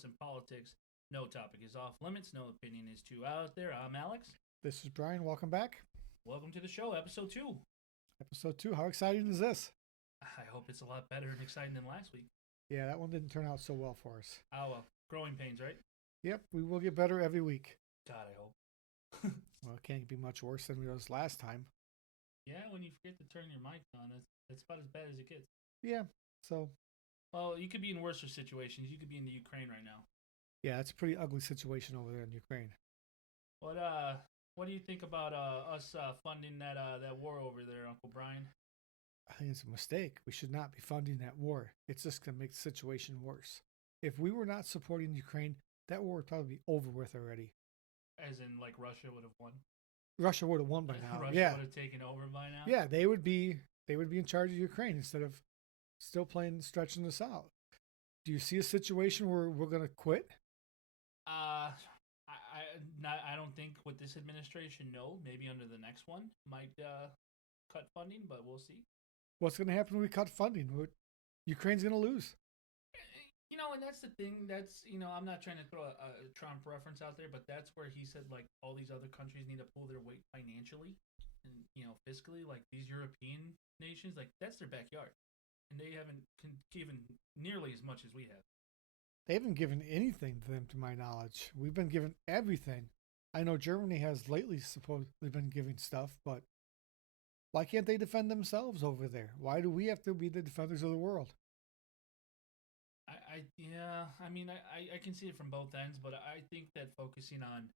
sports and politics. No topic is off limits. No opinion is too out there. I'm Alex. This is Brian. Welcome back. Welcome to the show, episode 2. Episode 2. How exciting is this? I hope it's a lot better and exciting than last week. Yeah, that one didn't turn out so well for us. Oh, well. Growing pains, right? Yep, we will get better every week. God, I hope. Well, it can't be much worse than it was last time. Yeah, when you forget to turn your mic on, it's about as bad as it gets. Yeah, so. Well, you could be in worse situations. You could be in the Ukraine right now. Yeah, it's a pretty ugly situation over there in Ukraine. What do you think about us funding that war over there, Uncle Brian? I think it's a mistake. We should not be funding that war. It's just going to make the situation worse. If we were not supporting Ukraine, that war would probably be over with already. As in, like, Russia would have won? Russia would have won by now. Russia Yeah. would have taken over by now? Yeah, they would be in charge of Ukraine instead of still stretching this out. Do you see a situation where we're going to quit? I don't think with this administration, no. Maybe under the next one might cut funding, but we'll see. What's going to happen when we cut funding? Ukraine's going to lose. And that's the thing. That's, I'm not trying to throw a Trump reference out there, but that's where he said, like, all these other countries need to pull their weight financially and, fiscally. Like, these European nations, like, that's their backyard. And they haven't given nearly as much as we have. They haven't given anything to them, to my knowledge. We've been given everything. I know Germany has lately supposedly been giving stuff, but why can't they defend themselves over there? Why do we have to be the defenders of the world? I can see it from both ends, but I think that focusing on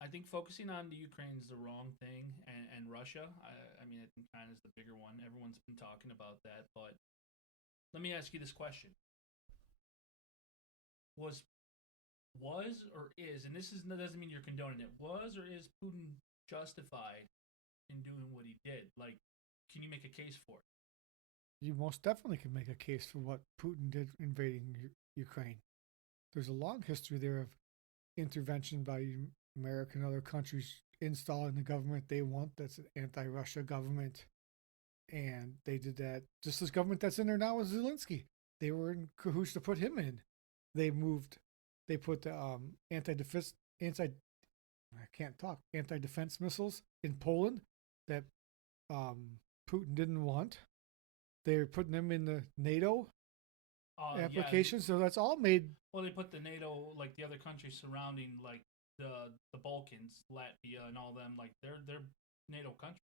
the Ukraine is the wrong thing, and Russia, I think kind of is the bigger one. Everyone's been talking about that, but let me ask you this question: Was or is, and doesn't mean you're condoning it, was or is Putin justified in doing what he did? Like, can you make a case for it? You most definitely can make a case for what Putin did invading Ukraine. There's a long history there of intervention by America and other countries installing the government they want. That's an anti-Russia government. And they did that. Just this government that's in there now is Zelensky. They were in cahoots to put him in. They put the anti-defense missiles in Poland that Putin didn't want. They're putting them in the NATO application, so that's all made. Well, they put the NATO, like the other countries surrounding, like the Balkans, Latvia, and all them, like they're NATO countries.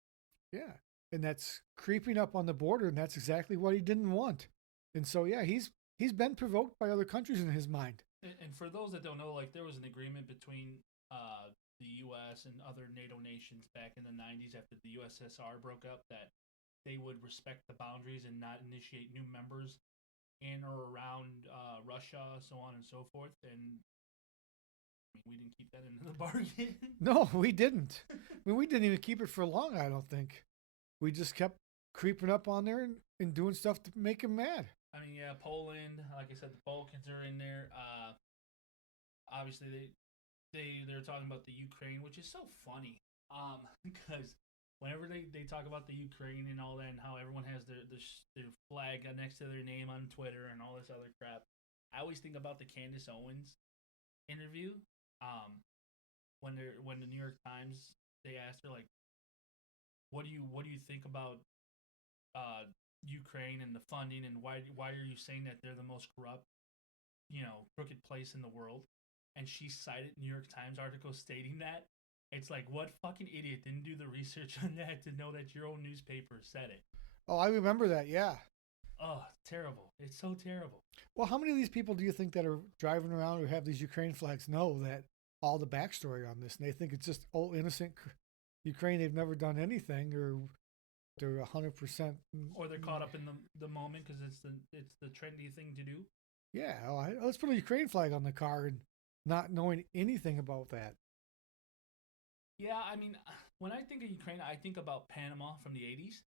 Yeah, and that's creeping up on the border, and that's exactly what he didn't want. And so, yeah, he's been provoked by other countries in his mind. And for those that don't know, like there was an agreement between the U.S. and other NATO nations back in the 90s after the USSR broke up that they would respect the boundaries and not initiate new members in or around Russia, so on and so forth. And we didn't keep that into the bargain. No, we didn't. We didn't even keep it for long, I don't think. We just kept creeping up on there and doing stuff to make him mad. Poland, like I said, the Balkans are in there. Obviously, they're talking about the Ukraine, which is so funny because whenever they talk about the Ukraine and all that and how everyone has their flag next to their name on Twitter and all this other crap, I always think about the Candace Owens interview. When the New York Times, they asked her, like, what do you think about Ukraine and the funding, and why are you saying that they're the most corrupt, crooked place in the world? And she cited New York Times article stating that. It's like, what fucking idiot didn't do the research on that to know that your own newspaper said it? Oh, I remember that, yeah. Oh, terrible. It's so terrible. Well, how many of these people do you think that are driving around who have these Ukraine flags know that all the backstory on this? And they think it's just, innocent Ukraine, they've never done anything, or they're 100%. Or they're caught up in the moment because it's the trendy thing to do. Yeah, let's put a Ukraine flag on the car and not knowing anything about that. Yeah, when I think of Ukraine, I think about Panama from the 80s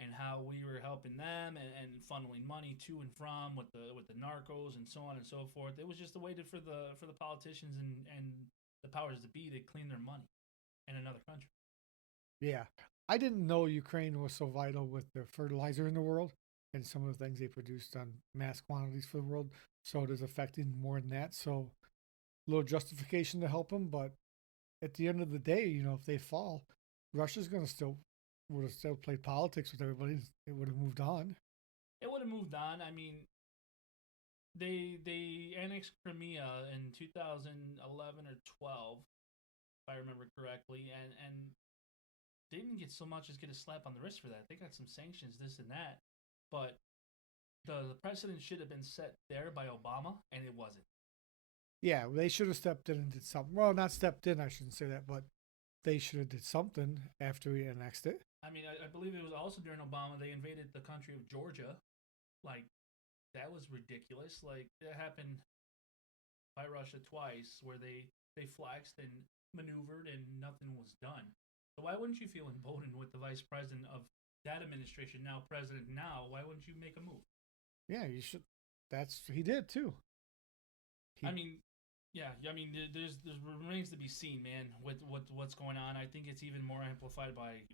and how we were helping them and funneling money to and from with the narcos and so on and so forth. It was just a way for the politicians and the powers that be to clean their money in another country. Yeah. I didn't know Ukraine was so vital with the fertilizer in the world and some of the things they produced on mass quantities for the world. So it is affecting more than that. So a little justification to help them, but at the end of the day, if they fall, Russia's gonna still would have still played politics with everybody. It would have moved on. It would have moved on. I mean, they annexed Crimea in 2011 or 12, if I remember correctly, and they didn't get so much as get a slap on the wrist for that. They got some sanctions, this and that, but the precedent should have been set there by Obama, and it wasn't. Yeah, they should have stepped in and did something. Well, not stepped in, I shouldn't say that, but they should have did something after we annexed it. I mean, I believe it was also during Obama they invaded the country of Georgia. Like, that was ridiculous. Like, that happened by Russia twice, where they flexed and maneuvered and nothing was done. So why wouldn't you feel emboldened with the vice president of that administration, now president now? Why wouldn't you make a move? Yeah, you should. He did too. I mean, yeah. I mean, there remains to be seen, man. With what's going on, I think it's even more amplified by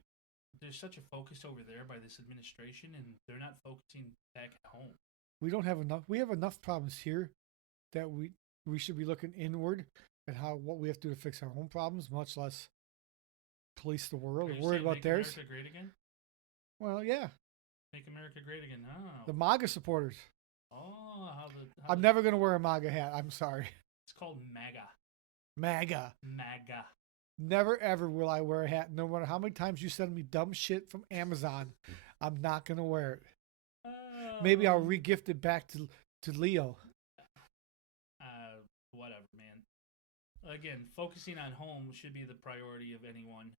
there's such a focus over there by this administration, and they're not focusing back at home. We don't have enough. We have enough problems here that we should be looking inward at what we have to do to fix our own problems, much less police the world or worried about theirs. Make America great again? Well, yeah. Make America great again. Oh. The MAGA supporters. Oh, I'm never going to wear a MAGA hat. I'm sorry. It's called MAGA. MAGA. MAGA. Never ever will I wear a hat. No matter how many times you send me dumb shit from Amazon, I'm not going to wear it. Maybe I'll re-gift it back to Leo. Whatever, man. Again, focusing on home should be the priority of anyone.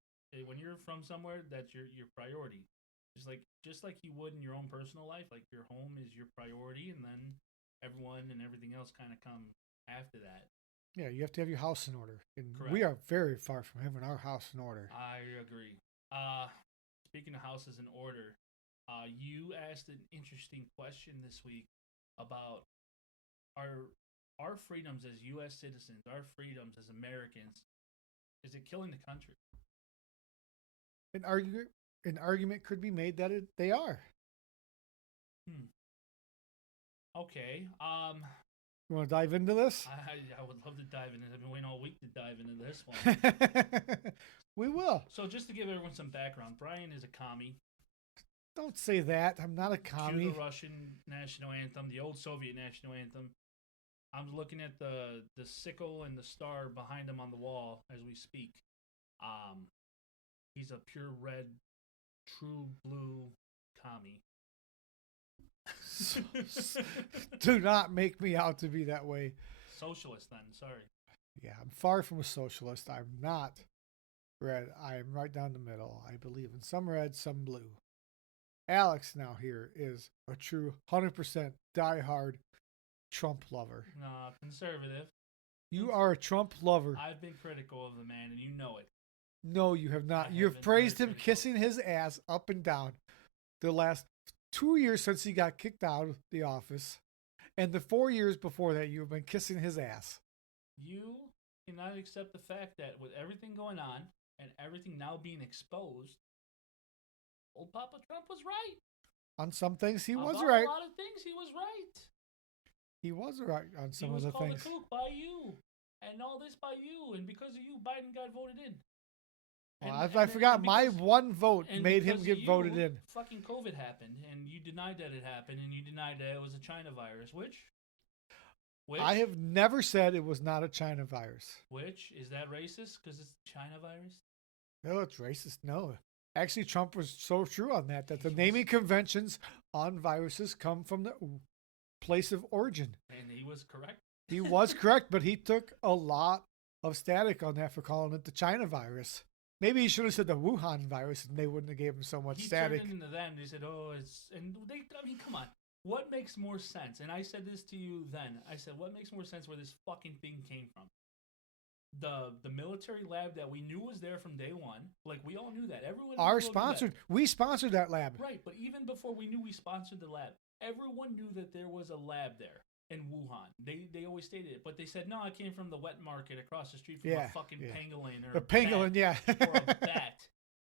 When you're from somewhere, that's your priority. Just like you would in your own personal life, like your home is your priority, and then everyone and everything else kind of come after that. Yeah, you have to have your house in order. And correct. We are very far from having our house in order. I agree. Speaking of houses in order, you asked an interesting question this week about our freedoms as U.S. citizens, our freedoms as Americans. Is it killing the country? An argument could be made that they are. Okay. You want to dive into this? I would love to dive into it. I've been waiting all week to dive into this one. We will. So just to give everyone some background, Brian is a commie. Don't say that. I'm not a commie. Cue the Russian national anthem, the old Soviet national anthem. I'm looking at the sickle and the star behind him on the wall as we speak. He's a pure red, true blue commie. Do not make me out to be that way. Socialist, then. Sorry. Yeah, I'm far from a socialist. I'm not red. I am right down the middle. I believe in some red, some blue. Alex now here is a true 100% diehard Trump lover. Nah, conservative. You are a Trump lover. I've been critical of the man, and you know it. No, you have not. You've praised him, kissing his ass up and down the last 2 years since he got kicked out of the office. And the 4 years before that, you've been kissing his ass. You cannot accept the fact that with everything going on and everything now being exposed, old Papa Trump was right. On some things, he was About right. A lot of things, he was right. He was right on some of the things. He was called a kook by you, and all this by you, and because of you, Biden got voted in. Well, I forgot my one vote made him get voted in. Fucking COVID happened, and you denied that it happened, and you denied that it was a China virus, which I have never said it was not a China virus. Which, is that racist because it's China virus? No, it's racist. No. Actually, Trump was so true on that the naming conventions on viruses come from the place of origin. And he was correct. He was correct, but he took a lot of static on that for calling it the China virus. Maybe he should have said the Wuhan virus, and they wouldn't have gave him so much static. He turned it into them. They said, "Oh, it's," and they. I mean, come on. What makes more sense? And I said this to you then. I said, what makes more sense where this fucking thing came from? The military lab that we knew was there from day one. Like, we all knew that. Everyone. We sponsored that lab. Right, but even before we knew we sponsored the lab, everyone knew that there was a lab there in Wuhan. They always stated it, but they said, no, it came from the wet market across the street from a fucking pangolin or a pangolin, bat, or a bat.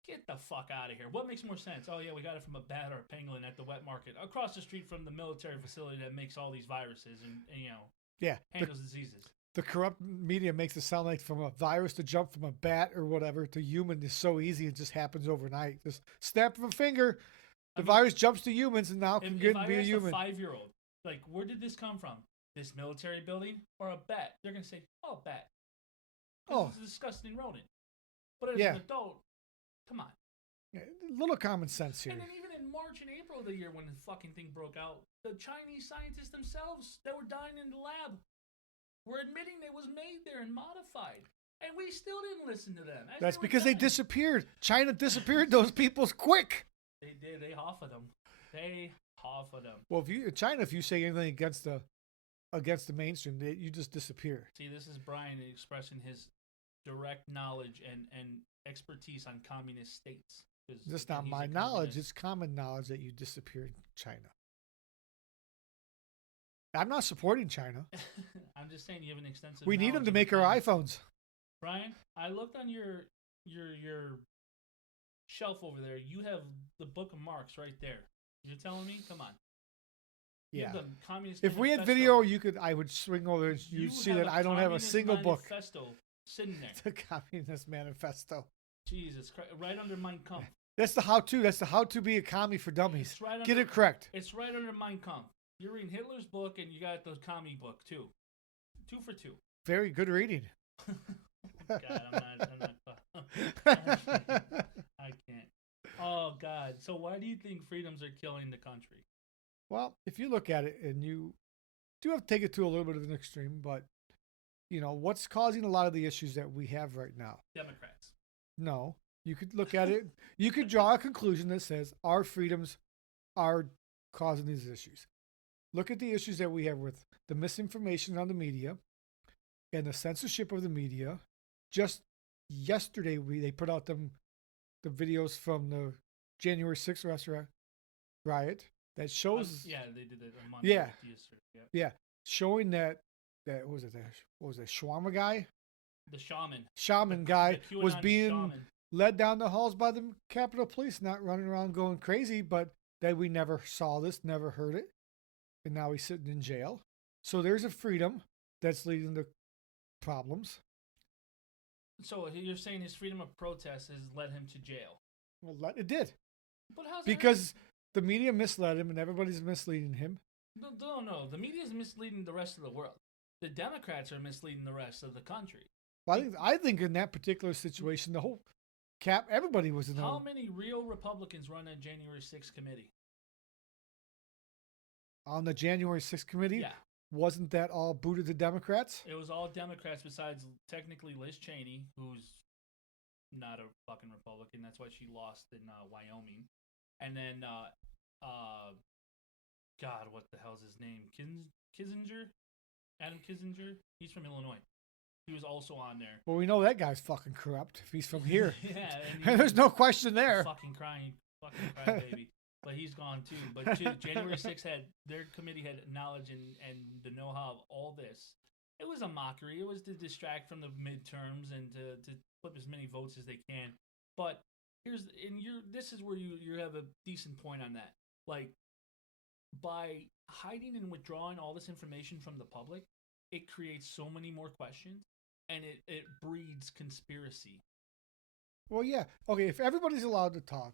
Get the fuck out of here. What makes more sense? Oh, yeah, we got it from a bat or a pangolin at the wet market across the street from the military facility that makes all these viruses and Yeah. handles diseases. The corrupt media makes it sound like from a virus to jump from a bat or whatever to human is so easy. It just happens overnight. Just snap of a finger, the virus jumps to humans and now can If get I be a asked human. a 5-year-old, like, where did this come from? This military building or a bat? They're going to say, oh, bat. Oh. It's a disgusting rodent. But as Yeah. an adult, come on. Yeah, a little common sense here. And then even in March and April of the year when the fucking thing broke out, the Chinese scientists themselves that were dying in the lab were admitting it was made there and modified. And we still didn't listen to them. That's because they disappeared. China disappeared those peoples quick. They did. They hoffed them. They hoffed them. Well, if you say anything against the mainstream, you just disappear. See, this is Brian expressing his direct knowledge and expertise on communist states. That's not my knowledge. It's common knowledge that you disappeared in China. I'm not supporting China. I'm just saying you have an extensive. We need them to knowledge make of our the iPhones. Brian, I looked on your shelf over there. You have the Book of Marx right there. You're telling me? Come on. You Yeah. have the Communist If we had Manifesto. video, I would swing over and you'd see have that I don't have a Communist single book. Manifesto sitting there. The Communist Manifesto. Jesus Christ! Right under Mein Kampf. That's the how-to. That's the how-to be a commie for dummies. It's right Get under- it correct. It's right under Mein Kampf. You're reading Hitler's book and you got the commie book too. 2 for 2. Very good reading. God, I can't. Oh God. So why do you think freedoms are killing the country? Well, if you look at it, and you do have to take it to a little bit of an extreme, but what's causing a lot of the issues that we have right now? Democrats. No, you could look at it. You could draw a conclusion that says our freedoms are causing these issues. Look at the issues that we have with the misinformation on the media and the censorship of the media. Just yesterday, they put out the videos from the January 6th riot that shows. Yeah, they did it on Monday. Yeah. Yesterday. Yeah. Yeah, showing that what was it shawarma guy? The shaman. Shaman guy The was QAnon being shaman. led down the halls by the Capitol Police, not running around going crazy, but that we never saw this, never heard it, and now he's sitting in jail. So there's a freedom that's leading to problems. So you're saying his freedom of protest has led him to jail? Well, it did. But how's Because the media misled him and everybody's misleading him. that? No. The media is misleading the rest of the world. The Democrats are misleading the rest of the country. Well, I think in that particular situation, the whole everybody was in the How many real Republicans run a January 6th committee? on the January 6th committee. Yeah. Wasn't that all booted to Democrats? It was all Democrats besides technically Liz Cheney, who's not a fucking Republican. That's why she lost in Wyoming. And then, God, what the hell's his name? Kissinger? Adam Kissinger? He's from Illinois. He was also on there. Well, we know that guy's fucking corrupt if he's from here. Yeah. There's no question there. Fucking crybaby. But he's gone too. But January 6th their committee had knowledge and the know-how of all this. It was a mockery. It was to distract from the midterms and to flip as many votes as they can. But this is where you have a decent point on that. Like, by hiding and withdrawing all this information from the public, it creates so many more questions and it breeds conspiracy. Well, yeah. Okay, if everybody's allowed to talk,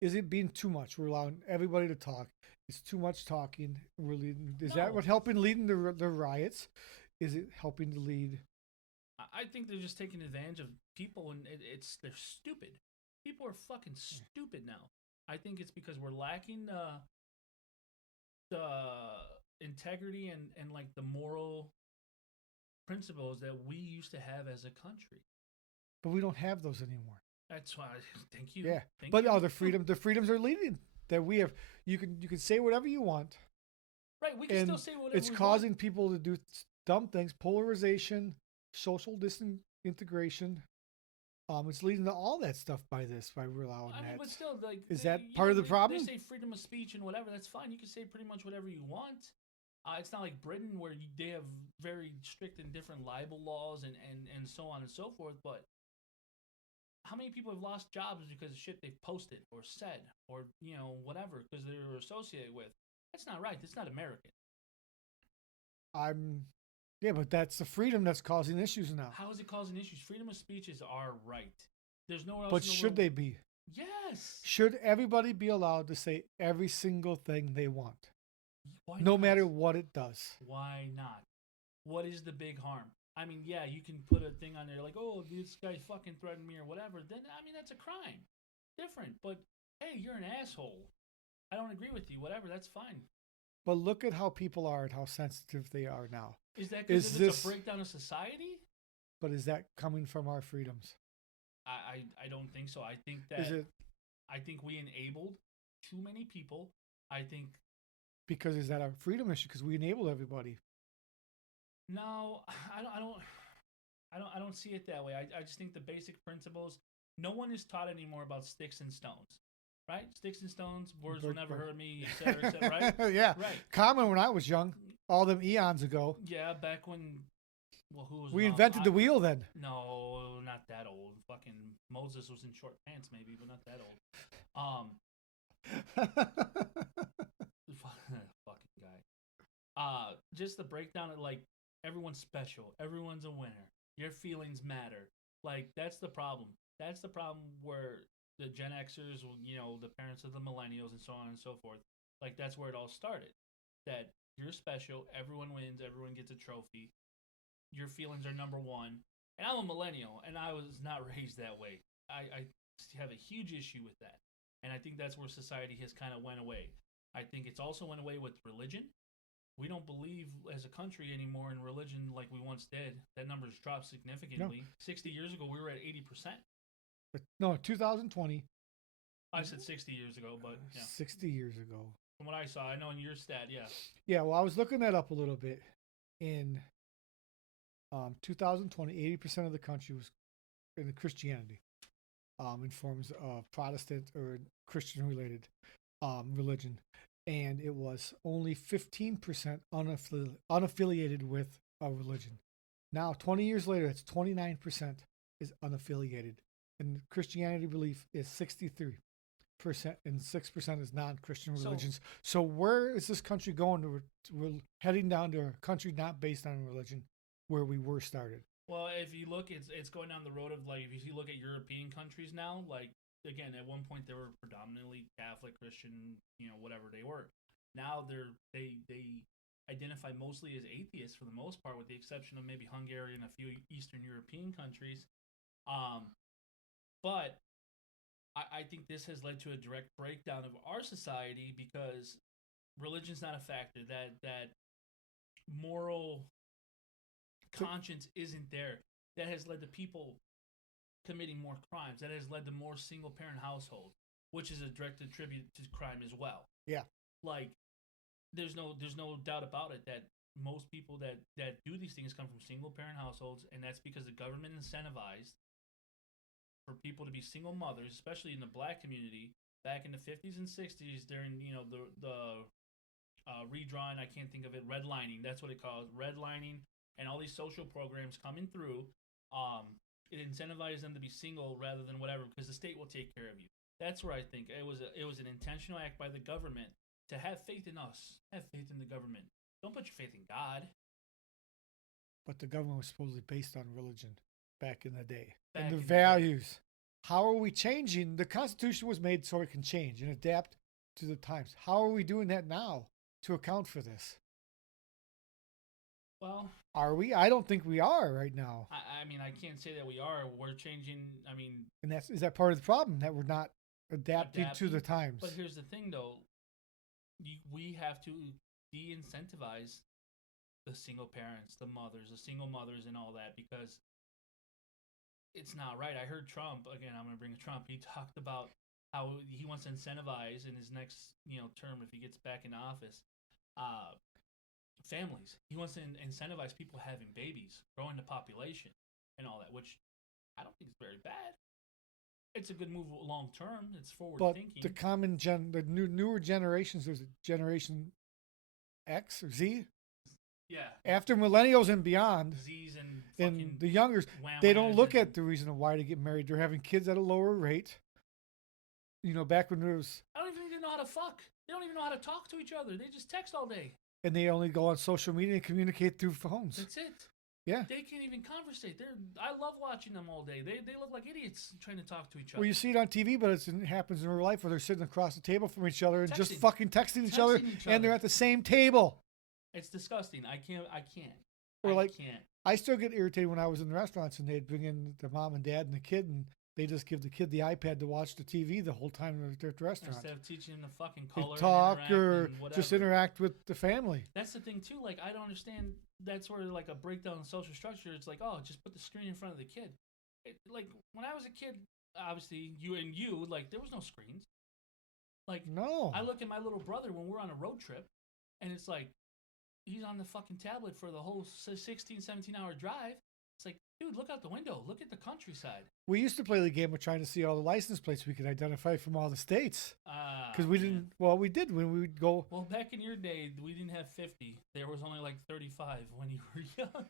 is it being too much? We're allowing everybody to talk. It's too much talking. Is that what leading the riots? Is it helping to lead? I think they're just taking advantage of people, and they're stupid. People are fucking stupid now. I think it's because we're lacking the integrity and like the moral principles that we used to have as a country. But we don't have those anymore. That's why. Thank you. Yeah, Thank but you. the freedoms are leading that we have. You can say whatever you want. Right, we can and still say whatever it's we causing want. people to do dumb things, polarization, social disintegration. It's leading to all that stuff by we're allowing I mean, that. but still, like, Is that part of the problem? They say freedom of speech and whatever. That's fine. You can say pretty much whatever you want. It's not like Britain where they have very strict and different libel laws and so on and so forth. But how many people have lost jobs because of shit they've posted or said or whatever because they were associated with? That's not right. That's not American. Yeah, but that's the freedom that's causing issues now. How is it causing issues? Freedom of speech is our right. There's nowhere else. But should they be? Yes. Should everybody be allowed to say every single thing they want? Why no not? matter what it does. Why not? What is the big harm? I mean, yeah, you can put a thing on there like, oh, this guy fucking threatened me or whatever. Then, I mean, that's a crime. Different. But, hey, you're an asshole. I don't agree with you. Whatever, that's fine. But look at how people are and how sensitive they are now. Is that because it's a breakdown of society? But is that coming from our freedoms? I don't think so. I think that I think we enabled too many people. I think because is that our freedom issue? Because we enabled everybody. No, I don't see it that way. I just think the basic principles. No one is taught anymore about sticks and stones, right? Sticks and stones, words will never hurt me, etc., right? Yeah, right. Common when I was young, all them eons ago. Yeah, back when. Well, who was? We invented the wheel then. No, not that old. Fucking Moses was in short pants, maybe, but not that old. Fucking guy. Just the breakdown of like everyone's special, everyone's a winner. Your feelings matter. Like that's the problem. That's the problem where the Gen Xers, the parents of the millennials and so on and so forth. Like that's where it all started. That you're special. Everyone wins. Everyone gets a trophy. Your feelings are number one. And I'm a millennial, and I was not raised that way. I have a huge issue with that. And I think that's where society has kind of went away. I think it's also went away with religion. We don't believe as a country anymore in religion like we once did. That number's dropped significantly. No. 60 years ago, we were at 80%. No, 2020. I said 60 years ago, but yeah. 60 years ago. From what I saw, I know in your stat, yeah. Yeah, well, I was looking that up a little bit. In 2020, 80% of the country was in Christianity, in forms of Protestant or Christian-related religion. And it was only 15% unaffiliated with a religion. Now, 20 years later, it's 29% is unaffiliated. And Christianity belief is 63%, and 6% is non-Christian religions. So where is this country going? We're heading down to a country not based on religion, where we were started. Well, if you look, it's going down the road of like, if you look at European countries now, like, again, at one point they were predominantly Catholic, Christian, whatever they were. Now they identify mostly as atheists for the most part, with the exception of maybe Hungary and a few Eastern European countries. But I think this has led to a direct breakdown of our society because religion's not a factor. That moral conscience isn't there. That has led to people committing more crimes. That has led to more single-parent households, which is a direct attribute to crime as well. Yeah. Like, there's no doubt about it that most people that do these things come from single-parent households, and that's because the government incentivized for people to be single mothers, especially in the black community, back in the 50s and 60s during, the redrawing, I can't think of it, redlining, that's what it calls, redlining, and all these social programs coming through. It incentivized them to be single rather than whatever, because the state will take care of you. That's where I think it was an intentional act by the government to have faith in us, have faith in the government. Don't put your faith in God. But the government was supposedly based on religion back in the day. And the values. How are we changing? The Constitution was made so it can change and adapt to the times. How are we doing that now to account for this? Well, are we? I don't think we are right now. I mean, I can't say that we are. We're changing. I mean, and is that part of the problem, that we're not adapting to the times? But here's the thing, though. We have to de-incentivize the single parents, the single mothers, and all that, because it's not right. I heard Trump, again, I'm going to bring Trump. He talked about how he wants to incentivize in his next, term, if he gets back in office, families. He wants to incentivize people having babies, growing the population, and all that, which I don't think is very bad. It's a good move long term. It's forward thinking. But the newer generations, there's a Generation X or Z. Yeah. After millennials and beyond, Z's and fucking And the youngers, they don't look at the reason why to get married. They're having kids at a lower rate. You know, back when there was... I don't even know how to fuck. They don't even know how to talk to each other. They just text all day. And they only go on social media and communicate through phones. That's it. Yeah. They can't even conversate. I love watching them all day. They look like idiots trying to talk to each other. Well, you see it on TV, but it happens in real life where they're sitting across the table from each other and just Texting. fucking texting each other, and they're at the same table. It's disgusting. I can't. Or I can't. I still get irritated when I was in the restaurants and they'd bring in the mom and dad and the kid, and they just give the kid the iPad to watch the TV the whole time they're at the restaurant. Instead of teaching them to fucking color, talk and or and just interact with the family. That's the thing too. Like, I don't understand. That's where like a breakdown in social structure. It's like, oh, just put the screen in front of the kid. Like when I was a kid, obviously you like there was no screens. Like no, I look at my little brother when we're on a road trip, and it's like he's on the fucking tablet for the whole 16, 17-hour drive. It's like, dude, look out the window. Look at the countryside. We used to play the game of trying to see all the license plates we could identify from all the states. Because we didn't. Well, we did when we would go. Well, back in your day, we didn't have 50. There was only like 35 when you were young.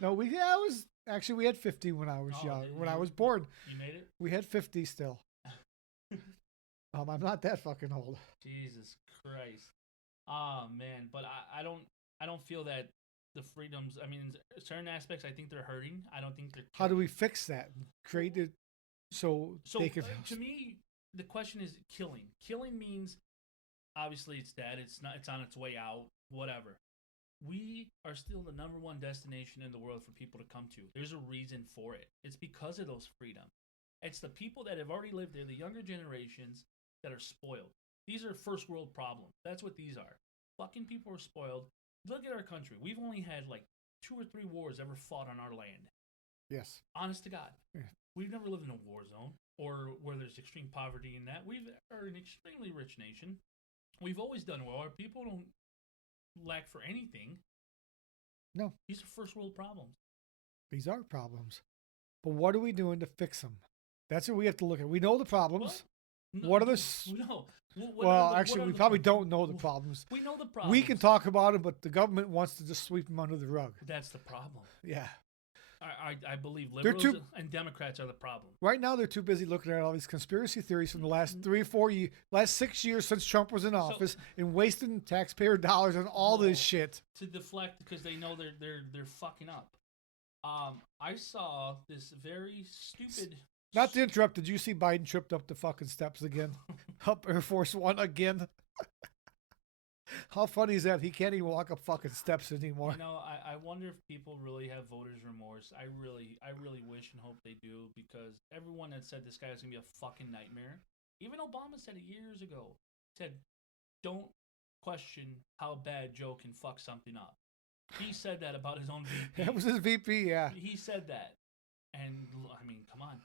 No, we had 50 when I was young. When I was born, you made it. We had 50 still. I'm not that fucking old. Jesus Christ. Oh man, but I don't feel that the freedoms. I mean, in certain aspects, I think they're hurting. I don't think they're. How do we fix that? Create it so they could. To me, the question is killing. Killing means obviously it's dead. It's not. It's on its way out. Whatever. We are still the number one destination in the world for people to come to. There's a reason for it. It's because of those freedoms. It's the people that have already lived there, the younger generations that are spoiled. These are first world problems. That's what these are. Fucking people are spoiled. Look at our country. We've only had like 2 or 3 wars ever fought on our land. Yes. Honest to God. Yeah. We've never lived in a war zone or where there's extreme poverty in that. We are an extremely rich nation. We've always done well. Our people don't lack for anything. No. These are first world problems. These are problems. But what are we doing to fix them? That's what we have to look at. We know the problems. No, what are the... No. Well, actually, we probably don't know the problems. We know the problems. We can talk about them, but the government wants to just sweep them under the rug. That's the problem. Yeah. I believe liberals and Democrats are the problem. Right now, they're too busy looking at all these conspiracy theories from the last 3 or 4 years, last 6 years since Trump was in office, and wasting taxpayer dollars on all this shit to deflect because they know they're fucking up. I saw this very stupid. Not to interrupt, did you see Biden tripped up the fucking steps again? Up Air Force One again? How funny is that? He can't even walk up fucking steps anymore. You know, I wonder if people really have voters' remorse. I really wish and hope they do, because everyone that said this guy is going to be a fucking nightmare. Even Obama said it years ago. Said, don't question how bad Joe can fuck something up. He said that about his own VP. That was his VP, yeah. He said that. And, I mean, come on.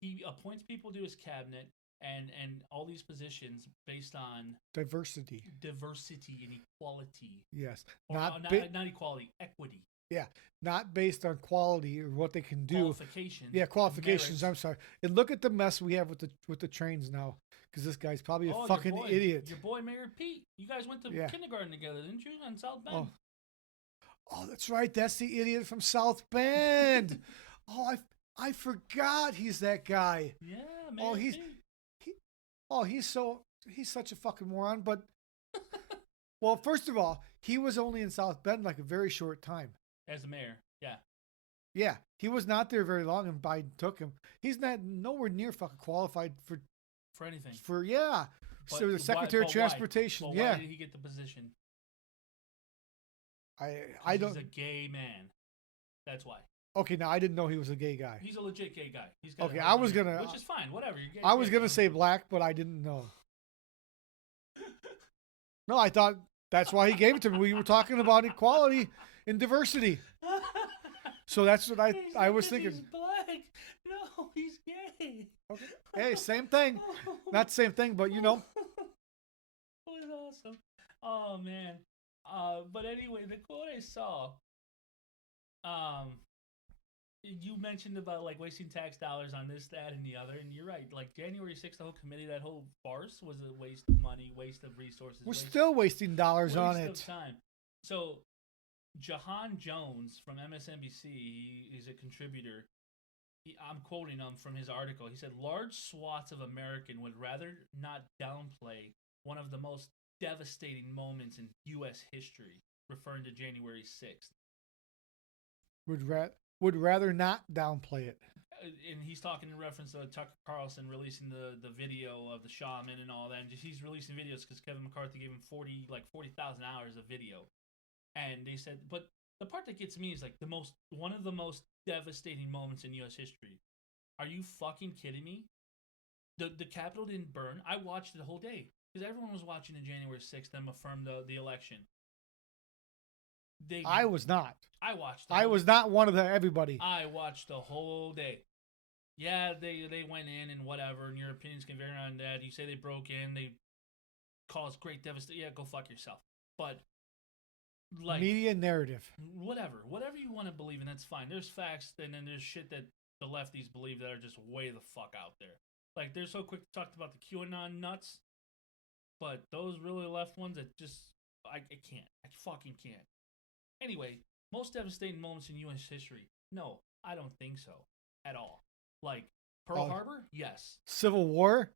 He appoints people to his cabinet and all these positions based on diversity and equality. Yes. Not equality, equity. Yeah. Not based on quality or what they can do. Qualifications. Yeah, qualifications. Merits. I'm sorry. And look at the mess we have with the trains now. Because this guy's probably a fucking idiot. Your boy Mayor Pete. You guys went to kindergarten together, didn't you? On South Bend. Oh, that's right. That's the idiot from South Bend. I forgot he's that guy. Yeah, Mayor Pete. He's such a fucking moron. But well, first of all, he was only in South Bend like a very short time as the mayor. Yeah. Yeah, he was not there very long, and Biden took him. He's not nowhere near fucking qualified for anything. So the Secretary of Transportation. Why did he get the position? I don't. He's a gay man. That's why. Okay, now I didn't know he was a gay guy. He's a legit gay guy. Okay, I was gonna, which is fine. Whatever. You're gay, I was gonna say black, but I didn't know. No, I thought that's why he gave it to me. We were talking about equality and diversity, so that's what I was thinking. He's black. No, he's gay. Okay. Hey, same thing. Not the same thing, but you know. It was awesome. Oh man. But anyway, the quote I saw. You mentioned about like wasting tax dollars on this, that, and the other, and you're right. Like January 6th, the whole committee, that whole farce was a waste of money, waste of resources. We're still wasting dollars on it. Waste of time. So Jahan Jones from MSNBC, he's a contributor. I'm quoting him from his article. He said, large swaths of American would rather not downplay one of the most devastating moments in U.S. history, referring to January 6th. Would rather not downplay it. And he's talking in reference to Tucker Carlson releasing the video of the shaman and all that. And he's releasing videos because Kevin McCarthy gave him 40,000 hours of video. And they said, but the part that gets me is like one of the most devastating moments in U.S. history. Are you fucking kidding me? The Capitol didn't burn. I watched it the whole day because everyone was watching in January 6th them affirm the election. I was not. I watched. I was not one of everybody. I watched the whole day. Yeah, they went in and whatever, and your opinions can vary on that. You say they broke in, they caused great devastation. Yeah, go fuck yourself. But like media narrative, whatever you want to believe in, that's fine. There's facts, and then there's shit that the lefties believe that are just way the fuck out there. Like they're so quick to talk about the QAnon nuts, but those really left ones that just I can't. I fucking can't. Anyway, most devastating moments in U.S. history. No, I don't think so at all. Like Pearl Harbor, yes. Civil War.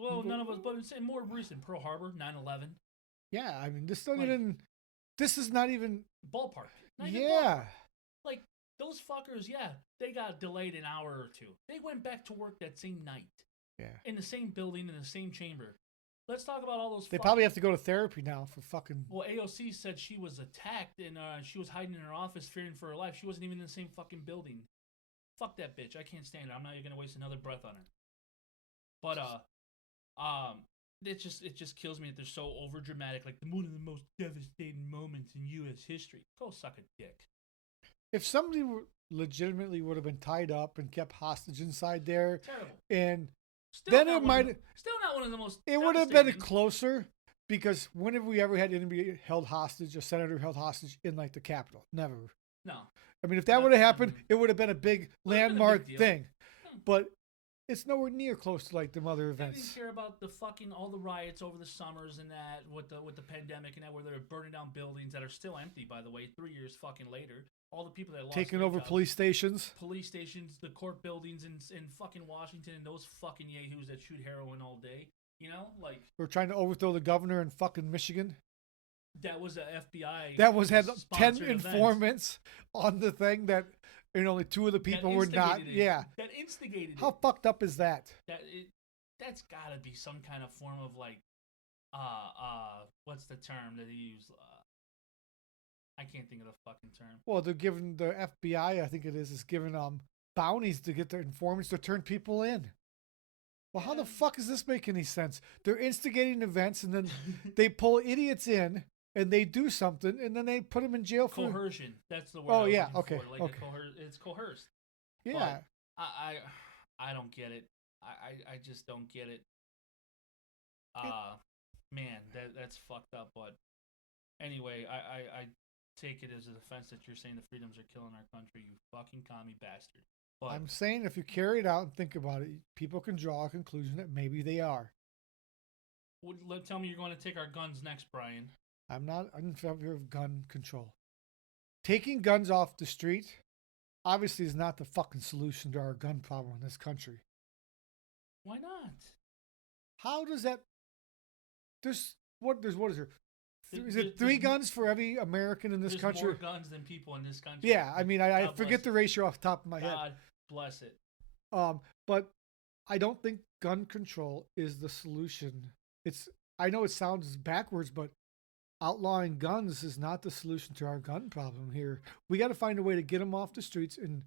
Well, none of us, but it's more recent. Pearl Harbor, 9/11. Yeah, I mean, this is not even ballpark. Yeah. Like those fuckers, yeah, they got delayed an hour or two. They went back to work that same night. Yeah. In the same building, in the same chamber. Let's talk about all those. They probably have to go to therapy now for fucking. Well, AOC said she was attacked and she was hiding in her office, fearing for her life. She wasn't even in the same fucking building. Fuck that bitch. I can't stand her. I'm not even gonna waste another breath on her. But it just kills me that they're so over dramatic. Like one of the most devastating moments in U.S. history. Go suck a dick. If somebody legitimately would have been tied up and kept hostage inside there, terrible. And still then it might still not one of the most. It would have been closer because when have we ever had anybody held hostage, a senator held hostage in like the Capitol? Never. No. I mean, if that would have happened, it would have been a big landmark thing. But it's nowhere near close to like them other events. They didn't care about the fucking all the riots over the summers and that with the pandemic and that where they're burning down buildings that are still empty, by the way, 3 years fucking later. All the people that lost taking their over jobs, police stations, the court buildings in fucking Washington, and those fucking yahoos that shoot heroin all day. You know, like we're trying to overthrow the governor in fucking Michigan. That was a FBI. That had 10 informants on the thing that, and only 2 of the people were not. It. Yeah, that instigated. How fucked up is that? That's got to be some kind of form of like, what's the term that they use? I can't think of the fucking term. Well, they're giving the FBI, I think it is giving bounties to get their informants to turn people in. Well, how the fuck does this make any sense? They're instigating events, and then they pull idiots in, and they do something, and then they put them in jail for coercion. That's the word. Oh yeah, okay, for. Like okay. It's coerced. Yeah, but I don't get it. I just don't get it. Man, that's fucked up. But anyway, I take it as a defense that you're saying the freedoms are killing our country. You fucking commie bastard. But I'm saying if you carry it out and think about it, people can draw a conclusion that maybe they are. Tell me you're going to take our guns next, Brian. I'm not in favor of gun control. Taking guns off the street obviously is not the fucking solution to our gun problem in this country. Why not? How does that? What is there? Is it 3 guns for every American in this country? There's more guns than people in this country. Yeah, I mean, I forget the ratio off the top of my head. God bless it. But I don't think gun control is the solution. I know it sounds backwards, but outlawing guns is not the solution to our gun problem here. We got to find a way to get them off the streets and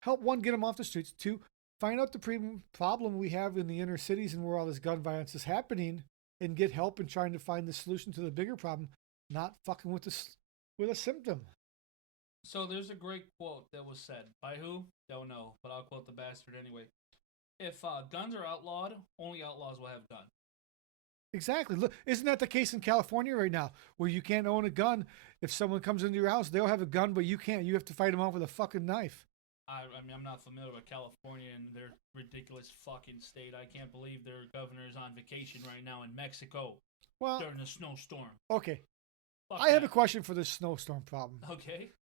help, 1, get them off the streets, 2, find out the problem we have in the inner cities and where all this gun violence is happening, and get help in trying to find the solution to the bigger problem, not fucking with a symptom. So there's a great quote that was said. By who? Don't know, but I'll quote the bastard anyway. If guns are outlawed, only outlaws will have guns. Exactly. Look, isn't that the case in California right now, where you can't own a gun? If someone comes into your house, they'll have a gun, but you can't. You have to fight them off with a fucking knife. I mean, I'm not familiar with California and their ridiculous fucking state. I can't believe their governor is on vacation right now in Mexico during a snowstorm. Okay. Fuck I have that. a question for this snowstorm problem. Okay.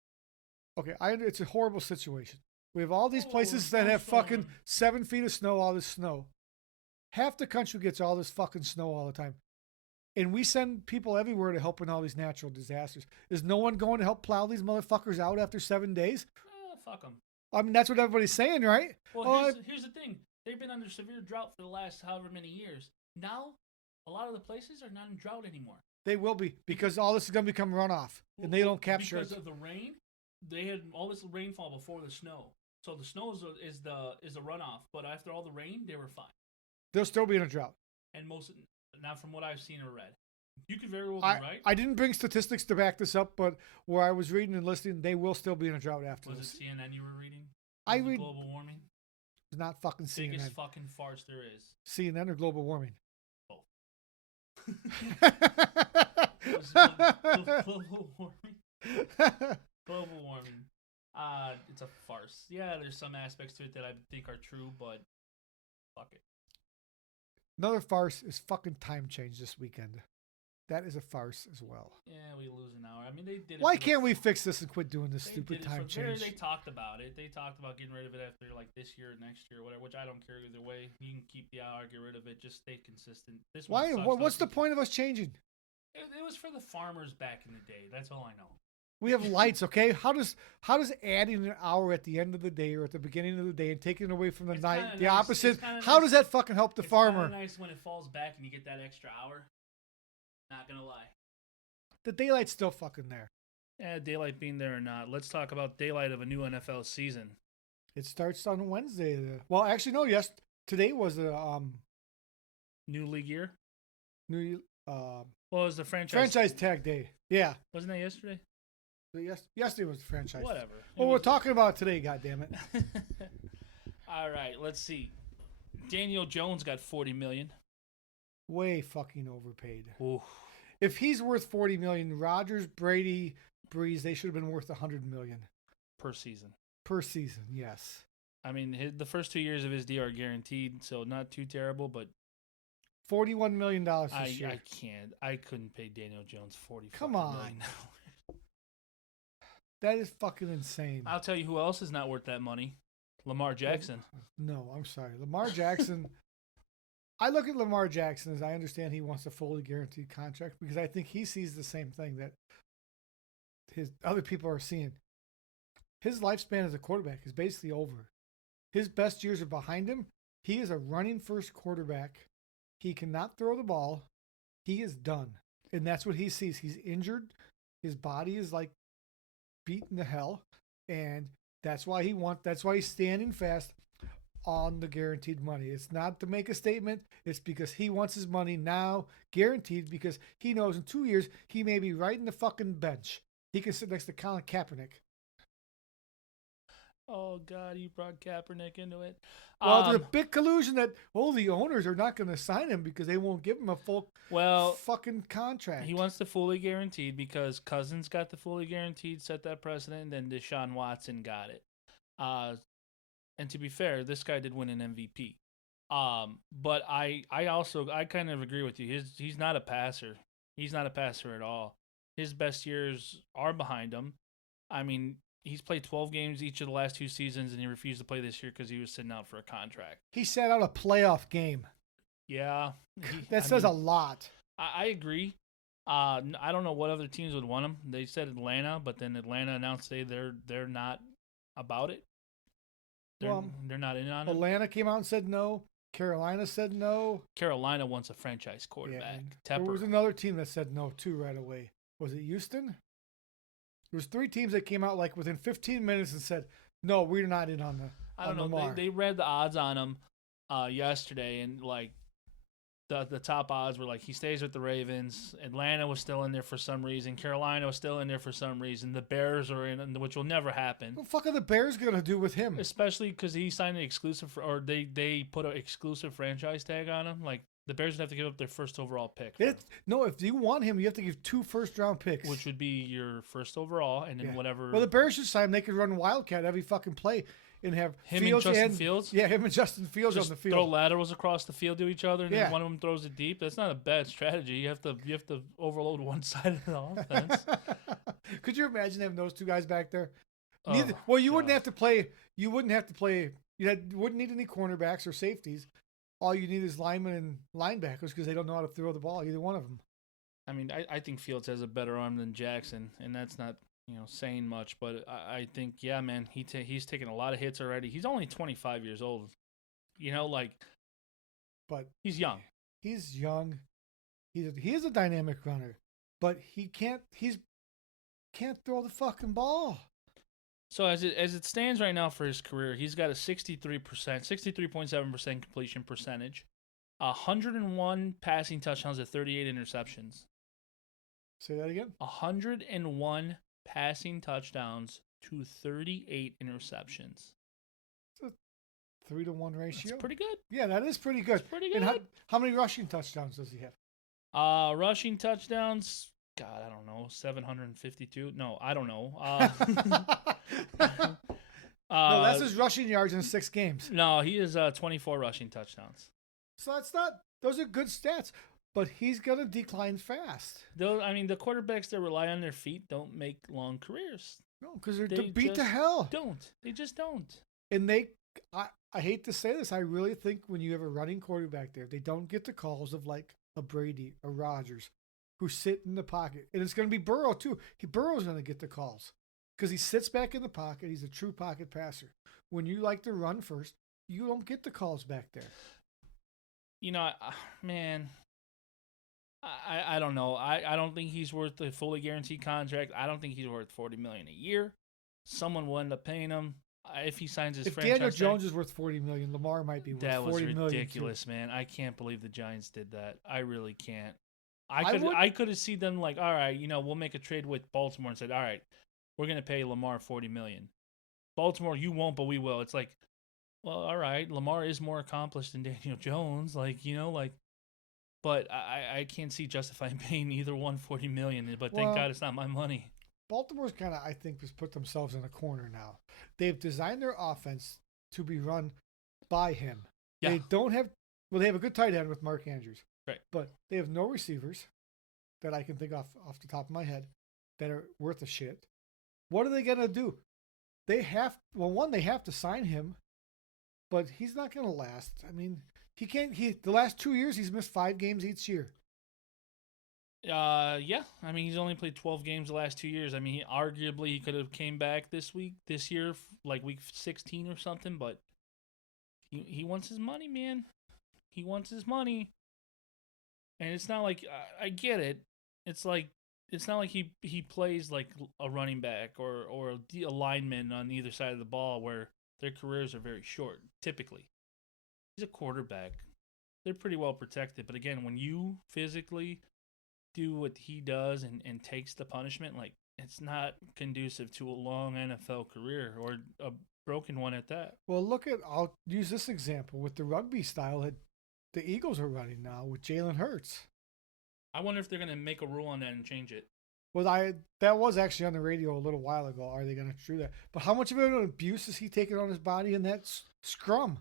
Okay, it's a horrible situation. We have all these Oh, places that have fucking snowstorm. 7 feet of snow, all this snow. Half the country gets all this fucking snow all the time. And we send people everywhere to help in all these natural disasters. Is no one going to help plow these motherfuckers out after 7 days? Fuck them. I mean, that's what everybody's saying, right? Well, here's the thing. They've been under severe drought for the last however many years. Now, a lot of the places are not in drought anymore. They will be, because all this is going to become runoff, and they don't capture because it. of the rain. They had all this rainfall before the snow, so the snow is the runoff. But after all the rain, they were fine. They'll still be in a drought. And most, not from what I've seen or read. You could very well be right. I didn't bring statistics to back this up, but where I was reading and listening, they will still be in a drought after Was this. it CNN you were reading? I Was it read global warming. It's not fucking CNN. Biggest fucking farce there is. CNN or global warming? Both. Global warming. Global warming. It's a farce. Yeah, there's some aspects to it that I think are true, but fuck it. Another farce is fucking time change this weekend. That is a farce as well. Yeah, we lose an hour. I mean, they did it. Why can't we fix this and quit doing this stupid time change? They talked about it. They talked about getting rid of it after like this year, next year, whatever. Which I don't care either way. You can keep the hour, get rid of it. Just stay consistent. This one Why? sucks, What's though. the point of us changing? It was for the farmers back in the day. That's all I know. We have lights, okay? How does adding an hour at the end of the day or at the beginning of the day and taking it away from the It's night, kinda the nice. opposite? It's kinda How nice. does that fucking help the It's farmer? kinda nice when it falls back and you get that extra hour. Not gonna lie. The daylight's still fucking there. Yeah, daylight being there or not. Let's talk about daylight of a new NFL season. It starts on Wednesday. Well, actually, no. Yes, today was a New league year. new Well, it was the franchise. franchise tag day. Yeah. Wasn't that yesterday? Yesterday was the franchise. Whatever. Well, we're talking about it today. Goddammit. All right, let's see. Daniel Jones got $40 million. Way fucking overpaid. Ooh. If he's worth $40 million, Rodgers, Brady, Breeze, they should have been worth $100 million Per season. per season. Yes. I mean, the first 2 years of his deal are guaranteed, so not too terrible. But $41 million this year. I can't. I couldn't pay Daniel Jones $40 Come on. million. That is fucking insane. I'll tell you who else is not worth that money. Lamar Jackson. No, I'm sorry. Lamar Jackson. I look at Lamar Jackson as I understand he wants a fully guaranteed contract because I think he sees the same thing that his other people are seeing. His lifespan as a quarterback is basically over. His best years are behind him. He is a running first quarterback. He cannot throw the ball. He is done. And that's what he sees. He's injured. His body is like beaten to hell. And that's why he's standing fast on the guaranteed money. It's not to make a statement. It's because he wants his money now guaranteed because he knows in 2 years he may be right in the fucking bench. He can sit next to Colin Kaepernick. Oh, God, you brought Kaepernick into it. Well, there's a big collusion that, the owners are not going to sign him because they won't give him a full fucking contract. He wants the fully guaranteed because Cousins got the fully guaranteed, set that precedent, and then Deshaun Watson got it. And to be fair, this guy did win an MVP. But I kind of agree with you. He's not a passer. He's not a passer at all. His best years are behind him. I mean, he's played 12 games each of the last 2 seasons, and he refused to play this year because he was sitting out for a contract. He sat out a playoff game. Yeah. That says a lot. I agree. I don't know what other teams would want him. They said Atlanta, but then Atlanta announced they're not about it. They're not in on it. Atlanta came out and said no. Carolina said no. Carolina wants a franchise quarterback. Yeah, there was another team that said no too right away. Was it Houston? There was 3 teams that came out like within 15 minutes and said, no, we're not in on the I don't know. Lamar. They read the odds on him yesterday, and like the top odds were like he stays with the Ravens. Atlanta was still in there for some reason. Carolina was still in there for some reason. The Bears are in, which will never happen. What the fuck are the Bears going to do with him? Especially because he signed an exclusive, or they put an exclusive franchise tag on him. Like The Bears would have to give up their first overall pick, No, if you want him, you have to give 2 first-round picks. which would be your first overall, and then whatever. Well, the Bears should sign him. They could run Wildcat every fucking play and have him Fields and Justin Fields. Yeah, him and Justin Fields Just on the field. throw laterals across the field to each other, and then one of them throws it deep. That's not a bad strategy. You have to overload one side of the offense. Could you imagine having those 2 guys back there? Oh, you wouldn't have to play. You wouldn't have to play. You wouldn't need any cornerbacks or safeties. All you need is linemen and linebackers because they don't know how to throw the ball. Either one of them. I mean, I think Fields has a better arm than Jackson, and that's not saying much. But I think, yeah, man, he's taken a lot of hits already. He's only 25 years old. But he's young. He's young. He is a dynamic runner, but he can't throw the fucking ball. So as it stands right now for his career, he's got a 63.7% completion percentage, 101 passing touchdowns to 38 interceptions. Say that again? 101 passing touchdowns to 38 interceptions. It's a 3-to-1 ratio. That's pretty good. Yeah, that is pretty good. That's pretty good. And how many rushing touchdowns does he have? Rushing touchdowns, God, I don't know, 752. No, I don't know. No, that's his rushing yards in 6 games. No, he is 24 rushing touchdowns. So that's not; those are good stats. But he's gonna decline fast. I mean, the quarterbacks that rely on their feet don't make long careers. No, because they're beat to hell. They just don't. And I hate to say this, I really think when you have a running quarterback there, they don't get the calls of like a Brady, a Rodgers, who sit in the pocket. And it's going to be Burrow too. Burrow's going to get the calls because he sits back in the pocket. He's a true pocket passer. When you like to run first, you don't get the calls back there. Man, I don't know. I don't think he's worth the fully guaranteed contract. I don't think he's worth $40 million a year. Someone will end up paying him if he signs his franchise. If Daniel Jones is worth $40 million, Lamar might be worth $40 million. That was ridiculous, man. I can't believe the Giants did that. I really can't. I could have seen them like, all right, we'll make a trade with Baltimore and said, all right, we're gonna pay Lamar $40 million. Baltimore, you won't, but we will. It's like, well, all right, Lamar is more accomplished than Daniel Jones, but I can't see justifying paying either one $40 million. But thank God it's not my money. Baltimore's kind of, I think, has put themselves in a corner now. They've designed their offense to be run by him. Yeah. They don't have, they have a good tight end with Mark Andrews. Right. But they have no receivers that I can think off the top of my head that are worth a shit. What are they going to do? They have to sign him, but he's not going to last. I mean, the last 2 years, he's missed 5 games each year. Yeah. I mean, he's only played 12 games the last 2 years. I mean, he could have came back this year, like week 16 or something, but he wants his money, man. He wants his money. And it's not like, I get it. It's not like he plays like a running back or a lineman on either side of the ball where their careers are very short, typically. He's a quarterback. They're pretty well protected. But again, when you physically do what he does and takes the punishment, like, it's not conducive to a long NFL career or a broken one at that. Well, I'll use this example with the rugby style that the Eagles are running now with Jalen Hurts. I wonder if they're going to make a rule on that and change it. Well, that was actually on the radio a little while ago. Are they going to do that? But how much of an abuse is he taking on his body in that scrum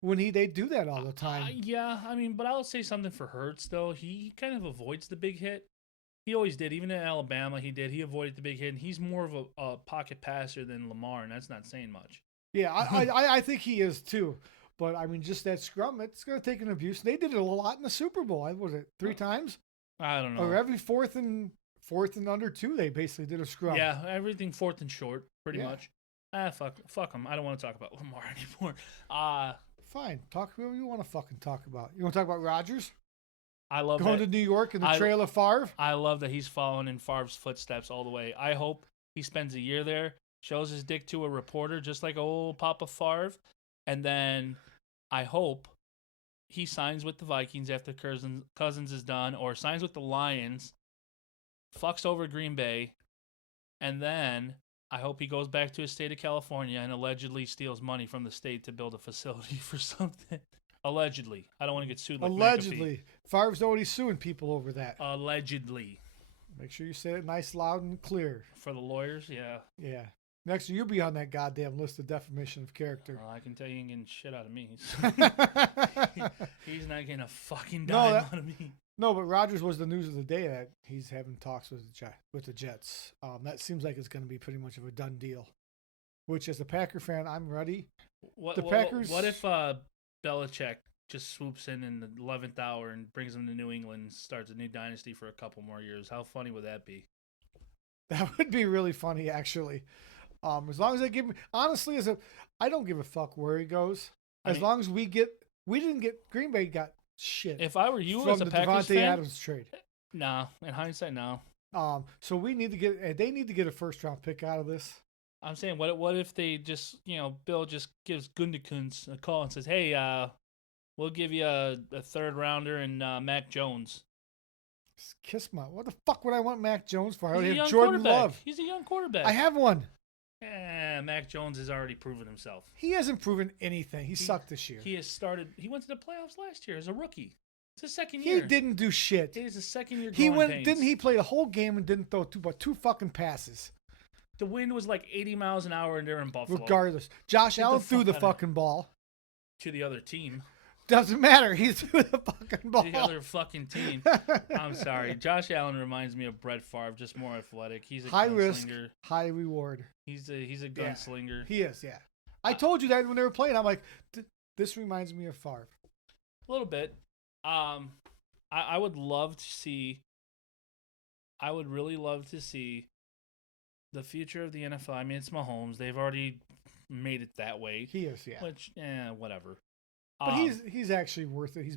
when they do that all the time? Yeah, I mean, but I'll say something for Hurts, though. He kind of avoids the big hit. He always did. Even in Alabama, he did. He avoided the big hit, and he's more of a pocket passer than Lamar, and that's not saying much. Yeah, I think he is, too. But, I mean, just that scrum, it's going to take an abuse. They did it a lot in the Super Bowl. Was it 3 times? I don't know. Or every fourth and under 2, they basically did a scrum. Yeah, everything fourth and short, pretty much. Fuck them. I don't want to talk about Lamar anymore. Fine, talk whoever you want to fucking talk about. You want to talk about Rodgers? I love going to New York in the trail of Favre. I love that he's following in Favre's footsteps all the way. I hope he spends a year there, shows his dick to a reporter, just like old Papa Favre, and then I hope he signs with the Vikings after Cousins is done, or signs with the Lions, fucks over Green Bay, and then I hope he goes back to his state of California and allegedly steals money from the state to build a facility for something. Allegedly. I don't want to get sued like McAfee. Allegedly. Favre's already suing people over that. Allegedly. Make sure you say it nice, loud, and clear. For the lawyers, yeah. Yeah. Next year, you'll be on that goddamn list of defamation of character. Well, I can tell you ain't getting shit out of me. He's not getting a fucking dime out of me. No, but Rodgers was the news of the day that he's having talks with the Jets. That seems like it's going to be pretty much of a done deal. Which, as a Packer fan, I'm ready. What if Belichick just swoops in the 11th hour and brings them to New England and starts a new dynasty for a couple more years? How funny would that be? That would be really funny, actually. As long as they give me, honestly, I don't give a fuck where he goes. As long as we didn't get Green Bay got shit. If I were you from as a the Packers Devontae fan, Adams trade. nah. In hindsight, no. So they need to get a first round pick out of this. I'm saying, what if they just, Bill just gives Gutekunst a call and says, hey, we'll give you a third rounder and Mac Jones. What the fuck would I want Mac Jones for? I would have Jordan Love. He's a young quarterback. I have one. Mac Jones has already proven himself. He hasn't proven anything. He sucked this year. He went to the playoffs last year as a rookie. It's his second year. He didn't do shit. It is his second year. Didn't he play the whole game and didn't throw two fucking passes? The wind was like 80 miles an hour and they're in Buffalo. Regardless. Josh Allen threw the fucking ball. To the other team. Doesn't matter. He threw the fucking ball. The other fucking team. I'm sorry. Josh Allen reminds me of Brett Favre, just more athletic. He's a high gunslinger. Risk, high reward. He's a gunslinger. He is, yeah. I told you that when they were playing. I'm like, this reminds me of Favre. A little bit. I would love to see. I would really love to see the future of the NFL. I mean, it's Mahomes. They've already made it that way. He is, yeah. Which, whatever. But he's actually worth it. He's